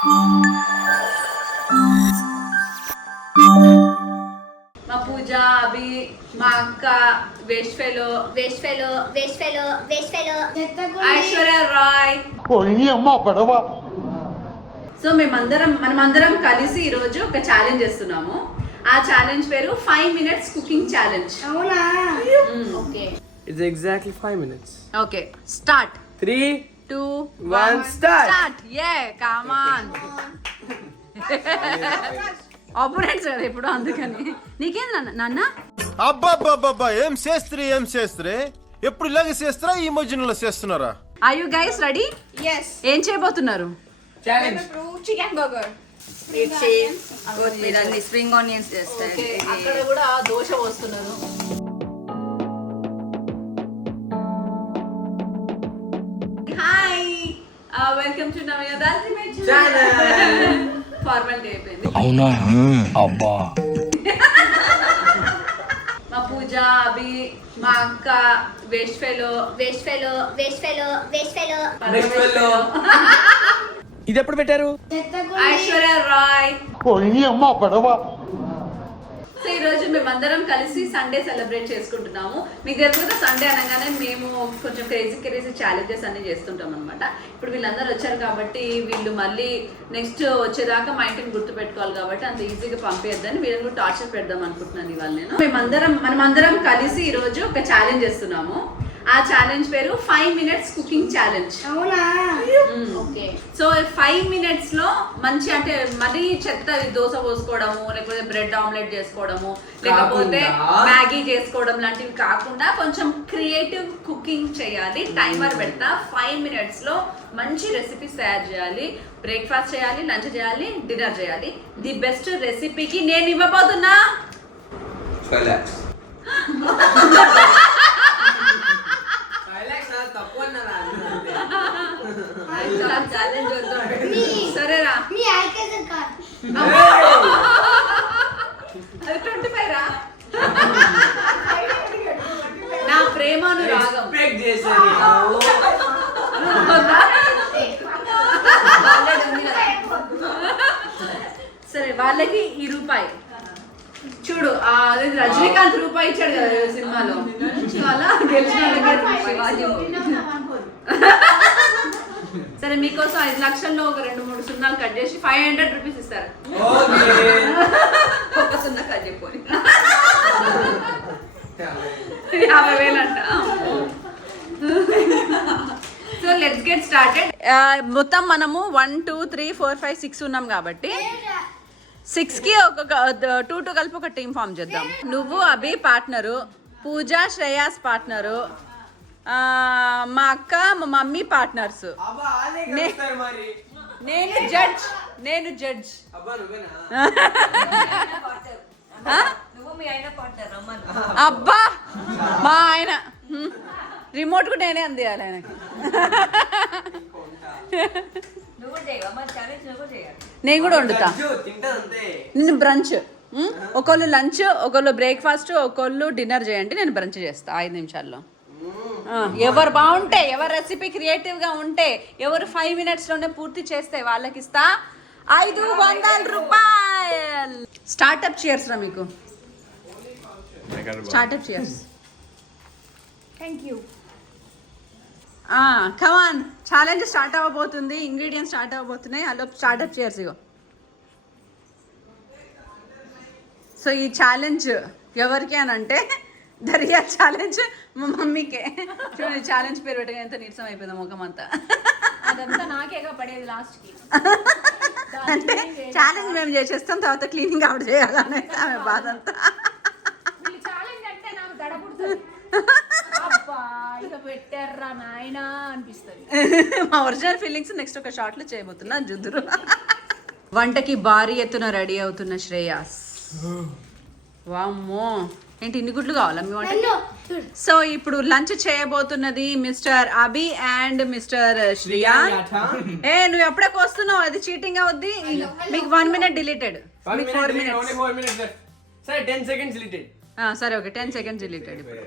మా పూజ అభి మా అక్క waste fellow Aishwarya Rai. So మనమందరం కలిసి ఈరోజు ఒక ఛాలెంజ్ చేస్తున్నాము. ఆ ఛాలెంజ్ పేరు 5 minutes కుకింగ్ ఛాలెంజ్. అవునా? Okay, It's exactly 5 minutes. Okay, start. 3, 2, 1, start. Come on. Opponents కదా ఇప్పుడు, అందుకని నీకేం నాన్న. అబ్బా ఏం చేస్త్రీ ఎప్పుడు ఇలాగే చేస్తారా? ఈ మధ్యలో చేస్తున్నారా? Are you guys ready? Yes. ఏం చేయబోతున్నారు? Challenge. Chicken burger. Spring onions చేస్తారు. అక్కడ కూడా దోశ పోస్తున్నారు. Hi, welcome to Navya ultimate channel. Formality అయిపోయింది. అవునా? అబ్బా. మా పూజ అభి మా అక్క వేస్ట్ ఫెలో ఇది ఎప్పుడు పెట్టారు? ఐశ్వర్య రాయ్. సో ఈ రోజు మేమందరం కలిసి సండే సెలబ్రేట్ చేసుకుంటున్నాము. మీకు తెలుసు కదా, సండే అనగానే మేము కొంచెం క్రేజీ ఛాలెంజెస్ అన్ని చేస్తుంటాం అనమాట. ఇప్పుడు వీళ్ళందరూ వచ్చారు కాబట్టి వీళ్ళు మళ్ళీ నెక్స్ట్ వచ్చేదాకా మా ఇంటిని గుర్తు పెట్టుకోవాలి కాబట్టి అంత ఈజీగా పంపేద్దని వీళ్ళని కూడా టార్చర్ పెడదాం అనుకుంటున్నాను ఇవాళ నేను. మనమందరం కలిసి ఈ రోజు ఒక ఛాలెంజ్ చేస్తున్నాము. ఆ ఛాలెంజ్ పేరు 5 minutes కుకింగ్ ఛాలెంజ్. అవునా? ఓకే, సో 5 minutes లో మంచి అంటే మరీ చెత్త దోశ పోసుకోవడము, లేకపోతే బ్రెడ్ ఆమ్లెట్ చేసుకోవడము, లేకపోతే మ్యాగీ చేసుకోవడం లాంటివి కాకుండా కొంచెం క్రియేటివ్ కుకింగ్ చేయాలి. టైమర్ పెడతా. 5 minutes లో మంచి రెసిపీస్ తయారు చేయాలి. బ్రేక్ఫాస్ట్ చేయాలి, లంచ్ చేయాలి, డిన్నర్ చేయాలి. ది బెస్ట్ రెసిపీకి నేను ఇవ్వబోతున్నా 5 lakhs. సరేరా, మీ ఐకేజ్ కార్డ్. 25 రా. నా ప్రేమను రాగం. సరే, వాళ్ళకి ఈ రూపాయి చూడు. అదే రజనీకాంత్ రూపాయి ఇచ్చాడు కదా సినిమాలో, అలా గెలిచిన సరే, మీకోసం 5 లక్షల్లో ఒక 2-3 సున్నాలు కట్ చేసి 500 రూపీస్ ఇస్తారు. ఒక సున్నా కట్ చెప్పి 50,000 అంట. So let's get started. మొత్తం మనము 1, 2, 3, 4, 5, 6 ఉన్నాం కాబట్టి 6కి ఒక 2 కలిపి ఒక టీం ఫామ్ చేద్దాం. నువ్వు అభి పార్ట్నరు, పూజ శ్రేయాస్ పార్ట్నరు, మా అక్క మా మమ్మీ పార్ట్నర్స్, నేను జడ్జ్. అబ్బా, మా ఆయన రిమోట్ కూడా నేనే అందియాలి ఆయనకి. నేను కూడా వండుతా. నేను బ్రంచ్, ఒకళ్ళు లంచ్, ఒకళ్ళు బ్రేక్ఫాస్ట్, ఒకళ్ళు డిన్నర్ చేయండి. నేను బ్రంచ్ చేస్తా 5 నిమిషాల్లో. ఎవరు బాగుంటే, ఎవరు రెసిపీ క్రియేటివ్గా ఉంటే, ఎవరు 5 minutesలోనే పూర్తి చేస్తే వాళ్ళకి ఇస్తా 500 రూపాయలు. స్టార్ట్అప్ చీర్స్ రా మీకు. Startup cheers. Thank you. Come on, challenge start అవ్వబోతుంది. ఇంగ్రీడియంట్స్ స్టార్ట్ అవ్వబోతున్నాయి. హలో, స్టార్ట్అప్ చీర్స్ ఇగో. సో ఈ ఛాలెంజ్ ఎవరికి అని అంటే దరియా ఛాలెంజ్ మా మమ్మీకే. చూడండి, ఛాలెంజ్ పేరు పెట్టగా ఎంత నీరసం అయిపోయింది ముఖం అంతా. అదంతా నాకేగా పడేది లాస్ట్ కి. అంటే ఛాలెంజ్ మేము చేసేస్తాం, తర్వాత క్లీనింగ్ అవుట్ చేయాలనే ఆమె బాధ అంతా. ఛాలెంజ్ అంటే నాకు దడబుడుతుంది. అబ్బా, ఇక పెట్టారా నాయనా అనిపిస్తుంది. మా ఒరిజినల్ ఫీలింగ్స్ నెక్స్ట్ ఒక షార్ట్లో చేయబోతున్నా, జుద్దురు. వంటకి భారీ ఎత్తున రెడీ అవుతున్న శ్రేయాస్. వామ్మో, ఏంటి ఇన్ని గుడ్లు కావాలా మీ వంటకి? సో ఇప్పుడు లంచ్ చేయబోతున్నది mister Abhi and mister Shriya. నువ్వు ఎప్పుడే వస్తున్నావు, అది చీటింగ్ అవుద్ది. మీకు 1 minute డిలీటెడ్, మీకు 4 minutes. Only 4 minutes left. Sir, 10 seconds deleted. సరే, ఓకే, 10 seconds డిలీటెడ్. ఇప్పుడు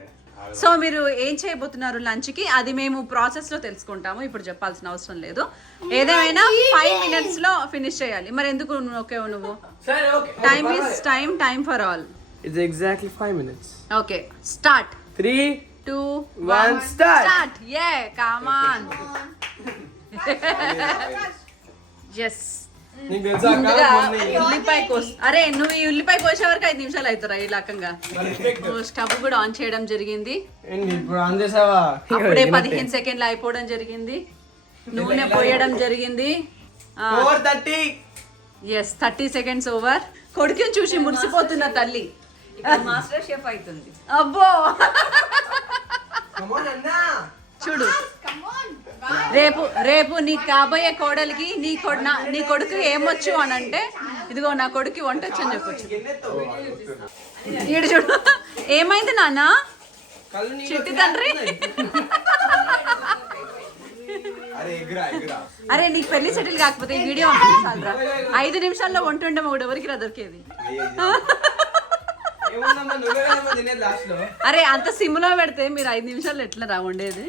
సో మీరు ఏం చేయబోతున్నారు లంచ్కి అది మేము ప్రాసెస్లో తెలుసుకుంటాము, ఇప్పుడు చెప్పాల్సిన అవసరం లేదు. ఏదేమైనా 5 minutes లో ఫినిష్ చేయాలి. మరి ఎందుకు ఓకే నువ్వు? సరే okay. Time is time for all. It's exactly 5 minutes. Okay start. 3, 2, 1 start. Yeah, come on. Yes. నీకు తెలుసా అక్క, ముందుగా మొన్న ఉల్లిపాయ అరే నువ్వు ఈ ఉల్లిపాయ కోసే వరకు 5 నిమిషాలు అవుతారా ఈ రకంగా. స్టవ్ కూడా ఆన్ చేయడం జరిగింది. ఏంటి ఇప్పుడు ఆన్ చేసావా? అప్పుడే 15 సెకండ్లు అయిపోవడం జరిగింది. నూనె పోయడం జరిగింది. 4:30. Yes 30 seconds over. కొడుకుని చూసి మురిసిపోతున్న తల్లి. మాస్టర్ షెఫ్ అవుతుంది. అబ్బో Come on అన్నా. చూడు రేపు నీ కాబోయే కోడలికి నీ కొడుకు ఏమొచ్చు అని అంటే ఇదిగో నా కొడుకు వంట వచ్చు అని చెప్పొచ్చు. ఈడు చూడు ఏమైంది నాన్న కళ్ళు నీళ్ళు చిట్టి తండ్రి. అరే నీకు పెళ్లి సెటిల్ కాకపోతే ఈ వీడియో పంపించాలరా. 5 నిమిషాల్లో వంట ఉండే ఒకటి ఎవరికి రా దొరికేది. ఏముందమ్మా, నువ్వే కదమ్మా తినేది లాస్ట్ లో. అరే అంత సిమ్లో పెడితే మీరు 5 నిమిషాల్లో ఎట్లా రా వండేది.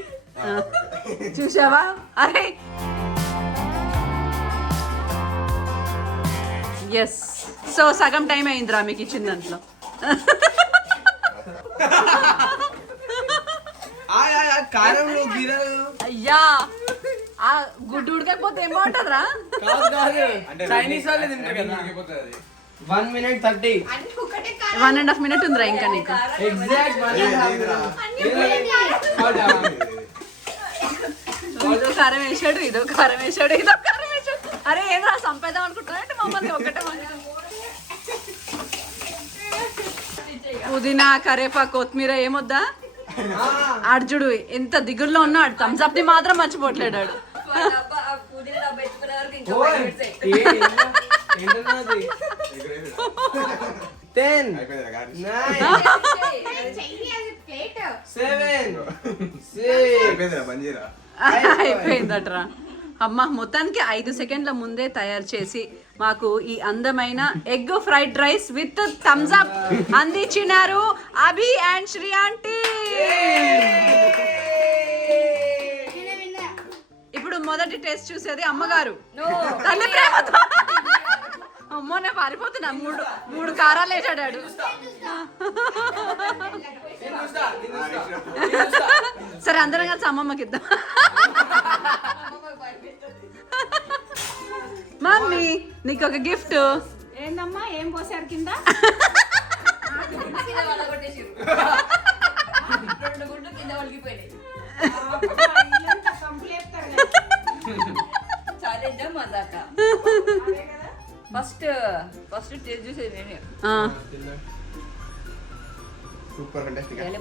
చూసావా? అరే ఎస్ సో సగం టైం అయిందిరా మీకు ఇచ్చిన దాంట్లో. కారంలో గీరలు అయ్యా ఆ గుడ్డు ఉడకపోతే ఏం బాగుంటుందిరా. కాదు చైనీస్ వాళ్ళే తింటారు కదా. 1 minute 30. 1.5 minutes ఉందిరా ఇంకా నీకు. ఎగ్జాక్ట్ 1.5 ఇదో కారం వేసాడు, ఇదో కారం వేసాడు, ఇదో కారం వేసాడు. అరే ఏదో సంపేద్దాం అనుకుంటున్నా అంటే మమ్మల్ని ఒకటే పుదీనా కరేపాకు కొత్తిమీర ఏమొద్దా? అర్జుడు ఎంత దిగుల్లో ఉన్నాడు. థమ్స్ అప్ ని మాత్రం మర్చిపోట్లేడు. పుదీనా డబ్బా ఎత్తుకునే వరకు ఇంకా 5 ఓయ్ minutes. ఏంటన్నది? 10 9 7 6 అయిపోయిందట్రా. అమ్మ మొత్తానికి 5 సెకండ్ల ముందే తయారు చేసి మాకు ఈ అందమైన egg fried rice with Thums Up అందించినారు అభి అండ్ శ్రీ ఆంటీ. ఇప్పుడు మొదటి టేస్ట్ చూసేది అమ్మగారు తల్లి ప్రేమతో. అమ్మో నేను పారిపోతున్నా. మూడు కారాలు వేసాడాడు. సరే అందరం కలిసి అమ్మమ్మకి ఇద్దాం. మమ్మీ నీకు ఒక గిఫ్ట్. ఏందమ్మా ఏం పోసారు కింద? కింద వలగొట్టేసిర్రు. 2 గుడ్లు కింద వలిగిపోయినాయి. ఛాలెంజ్ మజాక. ఫస్ట్ టేస్ట్ చూసేది నేనే.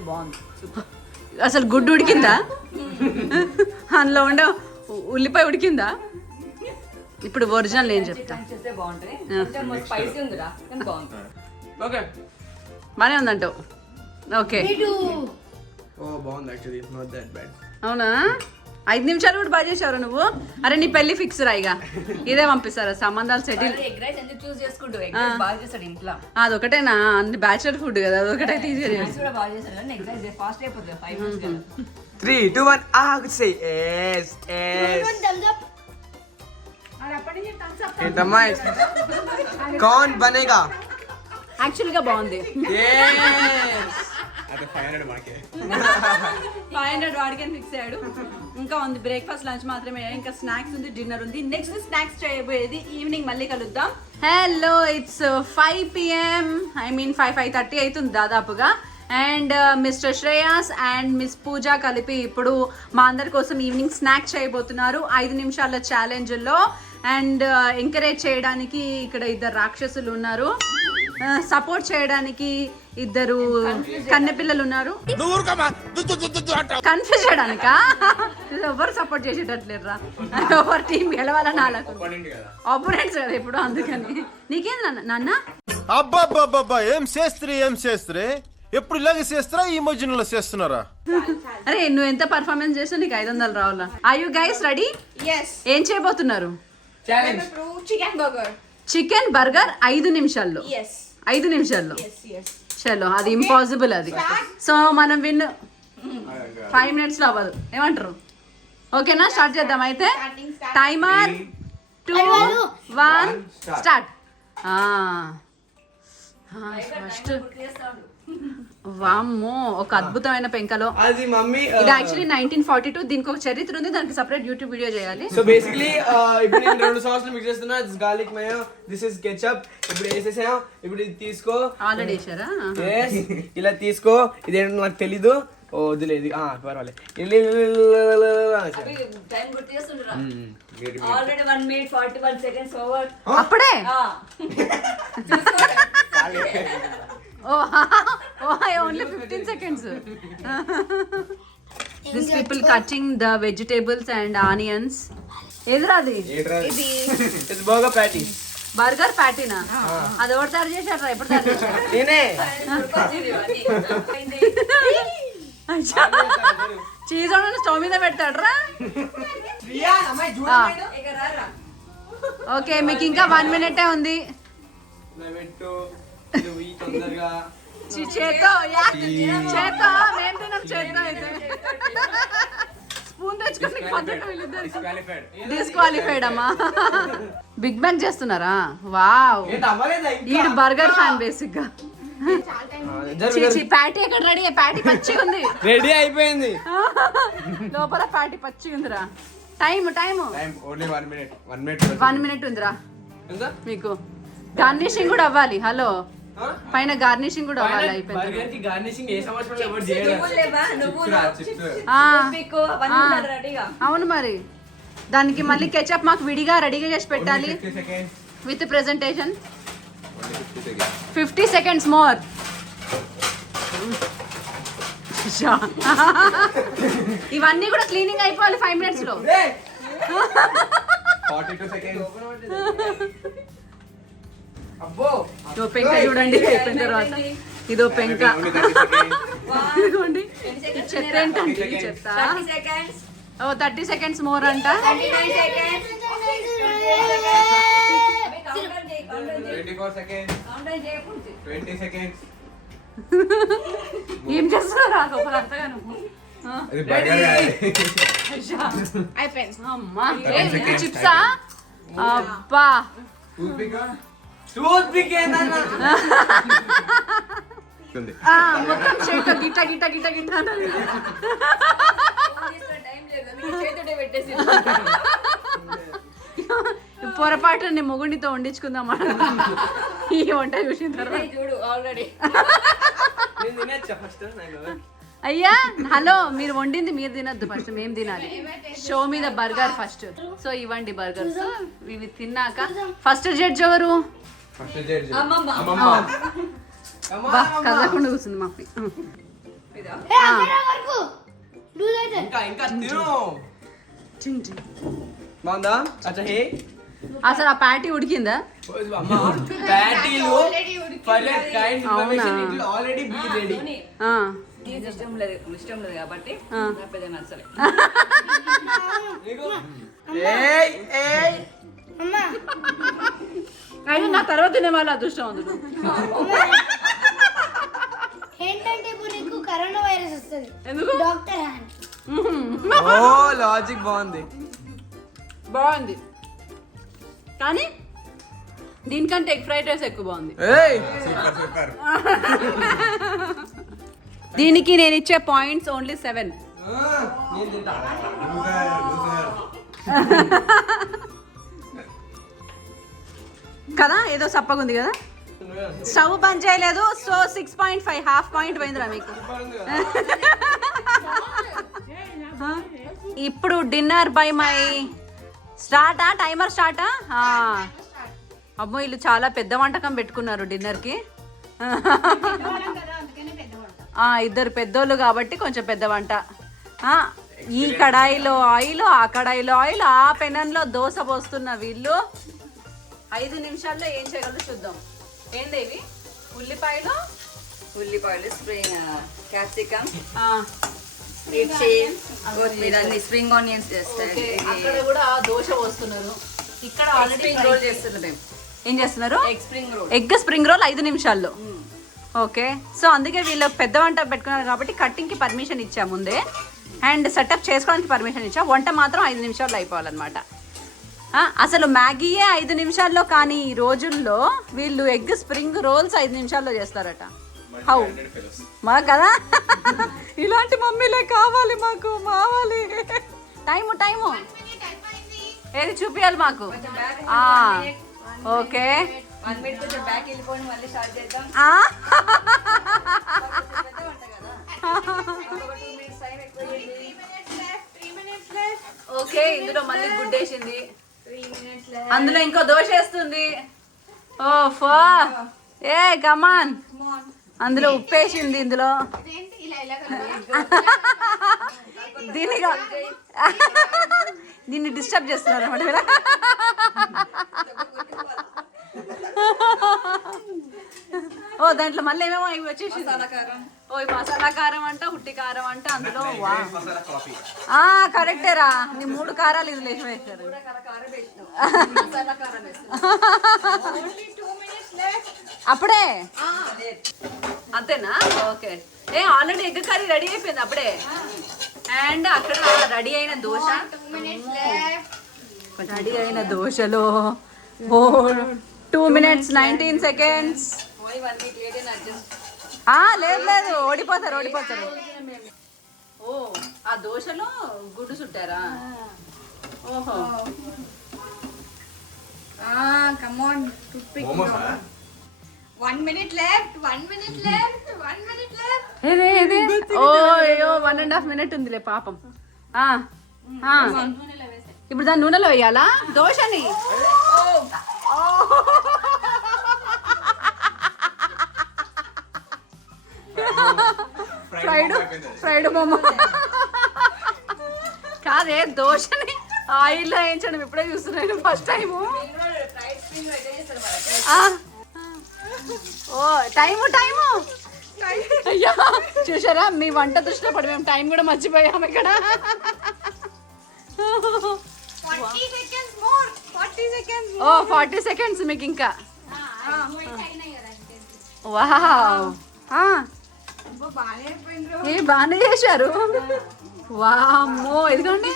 బాగుంది. అసలు గుడ్డు ఉడికిందా? అందులో ఉండే ఉల్లిపాయ ఉడికిందా? ఇప్పుడు ఒరిజినల్ ఏం చెప్తా. చేస్తే బాగుంటుంది. కొంచెం స్పైసీ ఉందిరా కానీ బాగుంది. ఓకే బానే ఉందంటావు. ఓకే ఓ బాగుంది యాక్చువల్లీ నాట్ దట్ బ్యాడ్. అవునా? 5 నిమిషాలు కూడా బాగా చేసావు నువ్వు. అరే నీ పెళ్లి ఫిక్స్ రా ఇక. ఇదే పంపిస్తారా సంబంధాలు సెటిల్. ఎగ్ రైస్ ఎందుకు చూస్ చేసుకుంటూ? ఎగ్ రైస్ బాగా చేస్తాడు ఇంట్లో. అదొకటేనా? అన్ని బ్యాచులర్ ఫుడ్ కదా, అదొకటే తీసేది. రైస్ కూడా బాగా చేస్తాడు కానీ ఎగ్ రైస్ ఫాస్ట్ అయిపోతుంది. 5 minutes కదా. 3 2 1 గుడ్ సే yes yes. అప్పటి నుంచి thumbs up. ఏంటమ్మా कौन बनेगा? యాక్చువల్గా బాగుంది. yes అదే 500 మాకే 500 వాడికి ఫిక్స్ అయ్యాడు. ఇంకా ఉంది బ్రేక్ఫాస్ట్ లంచ్ మాత్రమే, ఇంకా స్నాక్స్ ఉంది, డిన్నర్ ఉంది. నెక్స్ట్ స్నాక్స్ చేయబోయేది ఈవినింగ్ మళ్ళీ కలుద్దాం. Hello it's 5 PM, I mean 5:30 అవుతుంది దాదాపుగా. And mister Shreyas and miss Pooja కలిపి ఇప్పుడు మా అందరి కోసం ఈవినింగ్ స్నాక్ చేయబోతున్నారు 5 నిమిషాల ఛాలెంజ్లో. అండ్ ఎంకరేజ్ చేయడానికి ఇక్కడ 2 రాక్షసులు ఉన్నారు, సపోర్ట్ చేయడానికి 2 కన్నెపిల్లలు ఉన్నారు. కన్ఫ్యూజ్ చేయడానికా? ఎవరు సపోర్ట్ చేసేటట్లేరురా. ఎవరు టీం గెలవాలని అలాగే ఆపోనెంట్స్ కదా ఇప్పుడు, అందుకని. నీకేం నాన్న? అబ్బాబ్బాబ్బా ఏం చేస్త్రీ ఎప్పుడు ఇలాగే చేస్తారా? ఈ మధ్యలో చేస్తున్నారా? అరే నువ్వు ఎంత పర్ఫార్మెన్స్ చేసినా నీకు 500 రావాలా? Are you guys ready? Yes. ఏం చేయబోతున్నారు? Challenge Chicken burger. Chicken burger 5 నిమిషాల్లో. Yes. 5 నిమిషాల్లో Yes. చలో, అది ఇంపాసిబుల్ అది. సో మనం 5 minutes లో అవ్వదు, ఏమంటారు? ఓకేనా, స్టార్ట్ చేద్దాం అయితే. Timer 2 1 start. ఫస్ట్ వామ్మో, ఒక అద్భుతమైన పెంకలో. అది మమ్మీ ఇది యాక్చువల్లీ 1942. దీనికి ఒక చరిత్ర ఉంది, దానికి సెపరేట్ యూట్యూబ్ వీడియో చేయాలి. సో బేసికలీ ఇప్పుడు నేను 2 సాసులు మిక్స్ చేస్తున్నా. This garlic mayo, this is ketchup. ఇప్పుడు వేసేసాం. ఇప్పుడు ఇది తీసుకో. ఆల్రెడీ వేసారా? Yes, ఇలా తీసుకో. ఇదేంటో నాకు తెలీదు. ఓ వదిలేదు, పర్వాలేదు. టైం గుర్తు చేస్తుండ్రా. Already 1 minute 41 seconds over. అప్పుడే only 15 seconds. These people cutting the vegetables and onions. ఎదురాది ఇది బర్గర్ ప్యాటీ. బర్గర్ ప్యాటీనా? అది ఎవరు తయారు చేశారా? ఎప్పుడు తయారు చేశారు? నేనే. చీజ్ స్టవ్ మీద పెడతాడ్రా. ఓకే, మీకు ఇంకా 1 minute ఉంది. తొందరగా చేత్తో మేము తినం. చేత్తో అయితే స్పూన్ తెచ్చుకొని డిస్క్వాలిఫైడ్ అమ్మా. బిగ్ బ్యాంగ్ చేస్తున్నారా? వావ్, ఈడు బర్గర్ ఫ్యాన్ బేసిక్ గా. ప్యాటీ ఎక్కడ రెడీ? ప్యాటీ పచ్చిగా ఉంది. రెడీ అయిపోయింది. లోపల ప్యాటీ పచ్చిగా ఉందిరా. Time only 1 minute. 1 minute ఉందిరా మీకు. గార్నిషింగ్ కూడా అవ్వాలి. హలో, పైన గార్నిషింగ్ కూడా అవ్వాలి. అయిపోయింది. బర్గర్ కి గార్నిషింగ్ ఏ సంవత్సరం ఎవరు చేయలేదు. అవును మరి, దానికి మళ్ళీ కెచప్ మాకు విడిగా రెడీగా చేసి పెట్టాలి విత్ ప్రెజెంటేషన్. 50 seconds more. ఇవన్నీ కూడా క్లీనింగ్ అయిపోవాలి 5 minutes లో. 42 seconds. ఇదో పెంక చూడండి. అయిపోయిన తర్వాత ఇదో పెంక. ఇదిగోండి, చెత్త ఏంటంటే ఈ చెత్త. 30 seconds మోర్ అంట. 24 seconds. 20 seconds. ఏం చేస్తున్నారా అంతగా నువ్వు? అయిపోయింది. అమ్మా, చిప్సా? అబ్బా, టూత్ పిక్ ఏందన్నా? మొత్తం చేత గిట్ట గిట్ట గిట్ట గిట్ట అన్నది. పొరపాటు నీ మొగుడితో వండించుకుందాం ఈ వంట చూసిన తర్వాత. చూడు ఆల్రెడీ నేను తినచ్చా ఫస్ట్? అయ్యా హలో, మీరు వండింది మీరు తినద్దు, ఫస్ట్ మేము తినాలి. షో మీద బర్గర్ ఫస్ట్. సో ఇవ్వండి బర్గర్స్. ఇవి తిన్నాక ఫస్ట్ జడ్జ్ ఎవరు? కదలకుండా కూర్చుంది మా అమ్మ. ఇంకా తిను. బాగుందా? అచ్చా హే, అసలు ఆ ప్యాటీ ఉడికిందా? ప్యాటీలు for a kind information it will already be ready. ఇష్టం లేదు కాబట్టి పెద్ద నచ్చలే. ఏయ్ ఏయ్ అయినా నా తర్వాత తినే వాళ్ళ అదృష్టం ఉంది. ఏంటంటే ఇప్పుడు నీకు కరోనా వైరస్ వస్తుంది. ఎందుకు? Doctor hand. ఓ లాజిక్ బాగుంది. కానీ దీనికంటే ఎగ్ ఫ్రైడ్ రైస్ ఎక్కువ బాగుంది. ఏయ్ దీనికి నేను ఇచ్చే పాయింట్స్ ఓన్లీ 7. నేను తింటా. కదా, ఏదో సప్పగుంది కదా. స్టవ్ బంద్ చేయలేదు. సో 6.5 హాఫ్ పాయింట్ పోయిందిరా మీకు. ఇప్పుడు డిన్నర్ బై మై స్టార్టా? టైమర్ స్టార్టా? అమ్మో, వీళ్ళు చాలా పెద్ద వంటకం పెట్టుకున్నారు డిన్నర్కి. ఇద్దరు పెద్దోళ్ళు కాబట్టి కొంచెం పెద్ద వంట. ఈ కడాయిలో ఆయిల్, ఆ కడాయిలో ఆయిల్, ఆ పెనంలో దోశ పోస్తున్న వీళ్ళు 5 నిమిషాల్లో ఏం చేయగలరు చూద్దాం. ఏంది ఇవి? ఉల్లిపాయలు స్ప్రింగ్ క్యాప్సికమ్, స్ప్రింగ్ ఆనియన్స్ చేస్తారు. అక్కడ కూడా దోశ పోస్తున్నారు. ఇక్కడ ఆల్రెడీ రోల్ చేస్తున్నాం మేము. ఏం చేస్తున్నారు? Egg spring roll. Egg spring roll 5 నిమిషాల్లో. ఓకే, సో అందుకే వీళ్ళు పెద్ద వంట పెట్టుకున్నారు కాబట్టి కట్టింగ్కి పర్మిషన్ ఇచ్చా ముందే, అండ్ సెటప్ చేసుకోవడానికి పర్మిషన్ ఇచ్చా. వంట మాత్రం 5 నిమిషాల్లో అయిపోవాలన్నమాట. అసలు మ్యాగీయే 5 నిమిషాల్లో, కానీ ఈ రోజుల్లో వీళ్ళు ఎగ్ స్ప్రింగ్ రోల్స్ 5 నిమిషాల్లో చేస్తారట. హౌ మా కదా ఇలాంటి మమ్మీలే కావాలి మాకు, మావాలి. టైము ఏది చూపించాలి మాకు. ఓకే 1 minute కొంచెం బ్యాక్ వెళ్ళిపోయి మళ్ళీ స్టార్ట్ చేద్దాం. ఓకే, ఇందులో మళ్ళీ గుడ్ వేసింది, అందులో ఇంకో దోశ వేస్తుంది. ఓ ఫా ఏ కమాన్, అందులో ఉప్పేసింది, ఇందులో దీన్ని డిస్టర్బ్ చేస్తున్నారు అన్నమాట మీరు. ఓ దాంట్లో మళ్ళీ ఏమేమో ఇవి వచ్చేసి, ఓ ఈ మసాలా కారం అంట, ఉట్టి కారం అంట, అందులో కరెక్టేరా, నీ 3 కారాలు ఇది లేచి వేస్తారు. అప్పుడే అంతేనా? Okay, already egg curry ready అయిపోయింది అప్పుడే. అండ్ అక్కడ రెడీ అయిన దోశ, రెడీ అయిన దోశలో 2 minutes 19 seconds. లేదు ఓడిపోతారు. ఓ ఆ దోశలో గుడ్డు చుట్టారా? ఓహో, come on, toothpick. 1 minute left. ఏది ఓ 1.5 minutes ఉందిలే పాపం. ఇప్పుడు దాన్ని నూనెలో వేయాలా దోశని? ఫ్రైడ్ మోమో కాదే, దోశని ఆయిల్లో వేయించడం ఇప్పుడే చూస్తున్నాను ఫస్ట్ టైము. ఓ టైము అయ్యా, చూసారా మీ వంట దృష్టిలో పడి మేము టైం కూడా మర్చిపోయాము ఇక్కడ. 40 seconds more. 40 seconds. ఓ 40 seconds మీకు ఇంకా. వావ్, బాగానే చేశారు. వామ్మో, ఇదిగోండి,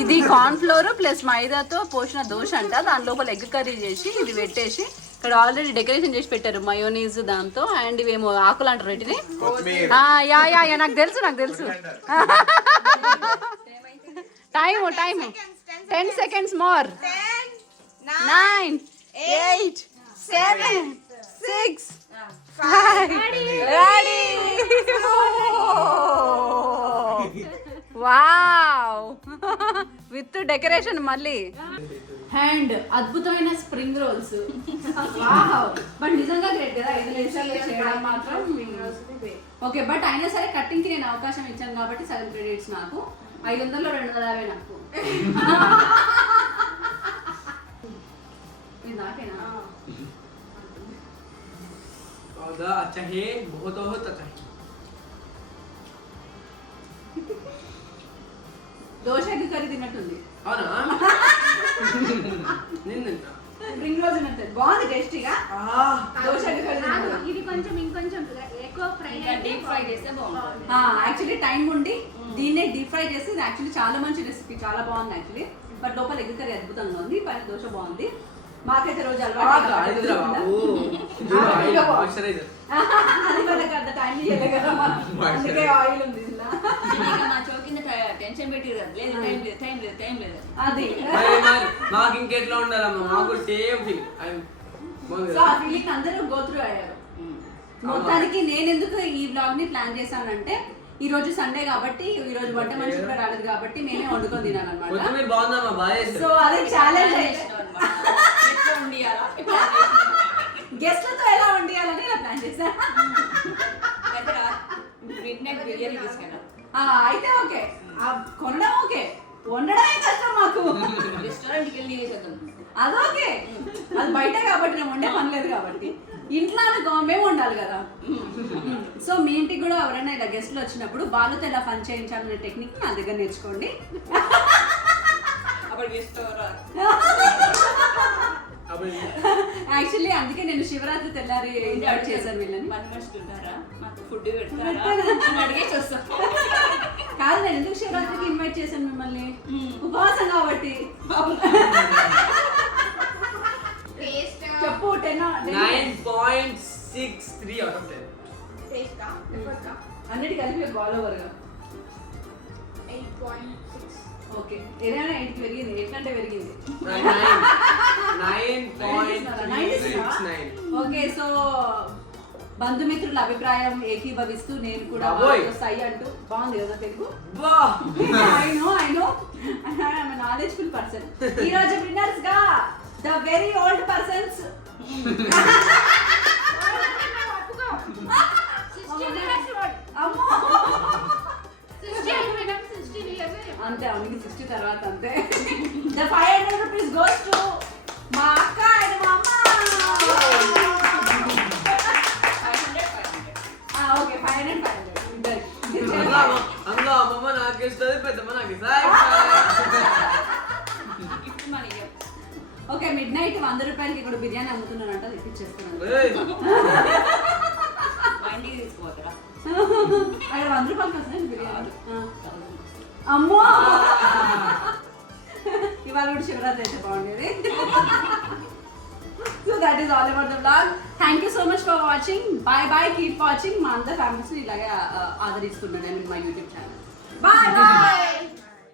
ఇది కార్న్ ఫ్లోర్ ప్లస్ మైదాతో పోసిన దోశ అంట. దాని లోపల ఎగ్ కర్రీ చేసి ఇది పెట్టేసి ఇక్కడ ఆల్రెడీ డెకరేషన్ చేసి పెట్టారు మయోనీస్ దాంతో. అండ్ ఇవేమో ఆకులు అంటారు వీటిని. యా నాకు తెలుసు. Time 10 seconds more. 9 8 7 6 5 ready. Wow, with decoration మళ్ళీ. అండ్ అద్భుతమైన స్ప్రింగ్ రోల్స్. బట్ నిజంగా గ్రేట్ కదా, 5 నిమిషాలు చేయడం మాత్రం. ఓకే, బట్ అయినా సరే కట్టింగ్కి నేను అవకాశం ఇచ్చాను కాబట్టి సగం క్రెడిట్స్ నాకు. 500లో 250 నాకు. నాకేనా? अच्छा है, बहुत अच्छा है. దోశ ఎగ్ కర్రీ తిన్నట్టుంది. అవునా? నిన్న స్ప్రింగ్ రోల్ తిన్నట్టు బాగుంది, టేస్టీగా. దోశ ఎగ్ కర్రీ తిన్నట్టు. ఇది కొంచెం ఇంకొంచెం ఎక్కువ ఫ్రై డీప్ ఫ్రై చేస్తే బాగుంటుంది. యాక్చువల్లీ టైం ఉండి దీన్నే డీప్ ఫ్రై చేసి, ఇది యాక్చువల్లీ చాలా మంచి రెసిపీ, చాలా బాగుంది యాక్చువల్లీ. బట్ లోపల ఎగ్ కర్రీ అద్భుతంగా ఉంది, పైన దోశ బాగుంది. మాకైతే రోజు అలవాటు టైం ఇవ్వలే కదా, అందుకే ఆయిల్ ఉంది మా చోకింద టెన్షన్ పెట్టి టైం లేదు అది. మాకు ఇంకెట్లా ఉండాలమ్మా, మాకు సేమ్ ఫీల్. సో ఆ ఫీలింగ్ అందరూ గోత్రూ అయ్యారు. మొత్తానికి నేను ఎందుకు ఈ బ్లాగ్ ని ప్లాన్ చేశానంటే, ఈ రోజు సండే కాబట్టి, ఈ రోజు వంట మనిషి కూడా రాలేదు కాబట్టి నేనే వండుకొని తినాలన్నమాట. సో అదే ఛాలెంజ్. గెస్ట్లతో ఎలా వండియాలని ఇలా ప్లాన్ చేశా. అయితే ఓకే, కొనడం ఓకే, వండడమే కష్టం మాకు. రెస్టారెంట్కి వెళ్ళి అదోకే, అది బయట కాబట్టి నేను వండే పని లేదు కాబట్టి. ఇంట్లో అనుకో మేము ఉండాలి కదా. సో మీ ఇంటికి కూడా ఎవరైనా ఇలా గెస్ట్లు వచ్చినప్పుడు వాళ్ళతో ఎలా పని చేయించాలనే టెక్నిక్ నా దగ్గర నేర్చుకోండి. యాక్చువల్లీ అందుకే నేను శివరాత్రి తెల్లారి ఇన్వైట్ చేశాను వీళ్ళని. మన వస్తున్నారా మాకు ఫుడ్ పెడతారా అని అడిగేసి వస్తాం. కాదు నేను ఎందుకు శివరాత్రికి ఇన్వైట్ చేశాను మిమ్మల్ని, ఉపవాసం కాబట్టి. Taste. చెప్పు 10 9.63 out of 10. Taste. Effort. అన్నిటి కలిపి బాల్ ఓవర్గా 8.6. ఓకే. ఏదైనా 8కి పెరిగింది, 8 కంటే పెరిగింది. 9.69. ఓకే, సో బంధుమిత్రుల అభిప్రాయం ఏకీభవిస్తూ నేను కూడా బాబోయ్. సై అంటూ బాగుంది కదా తెలుగు. వా ఐ నో నాలెడ్జ్ఫుల్ పర్సన్. ఈ రోజు విన్నర్స్ గా the very old persons. 16 years old. అమ్మో 16 years. అంతే, అవునికి 60 తర్వాత అంతే. ద 500 rupees goes to మా అక్క అండ్ మా అమ్మ. ఓకే 500 అందులో అమ్మమ్మ నాకేస్తుంది, పెద్దమ్మ నాకేస్తుంది. ఇప్పుడు మన ఓకే, మిడ్ నైట్ 100 రూపాయలకి ఇక్కడ బిర్యానీ అమ్ముతున్నానంట, తెప్పించేస్తున్నాను. బండికి తీసుకోవద్దురా. అక్కడ 100 రూపాయలకి వస్తుంది బిర్యానీ. అమ్మో ఇవాళ కూడా శివరాత్రి అయితే బాగుండేది. So that is all about the vlog. Thank you so much for watching. Bye bye, keep watching. మా అందరి ఫ్యామిలీస్ని ఇలాగే ఆదరిస్తున్నాను నేను మా యూట్యూబ్ ఛానల్. Bye bye.